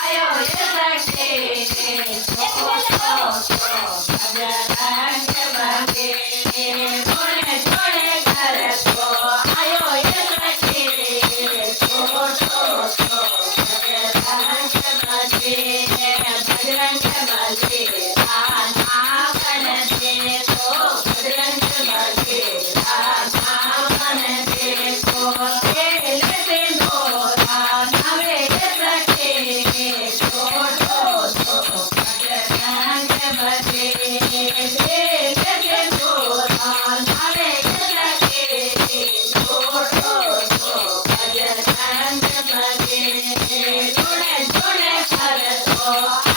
आयो ये सके तो भजन के बगे छोड़े छोड़े घर को आयो ये सके तो भजन के बगे भजन के बगे राधा बन दे तो भजन के बगे राधा बन दे तो खेल से दोरा नवे सके Oh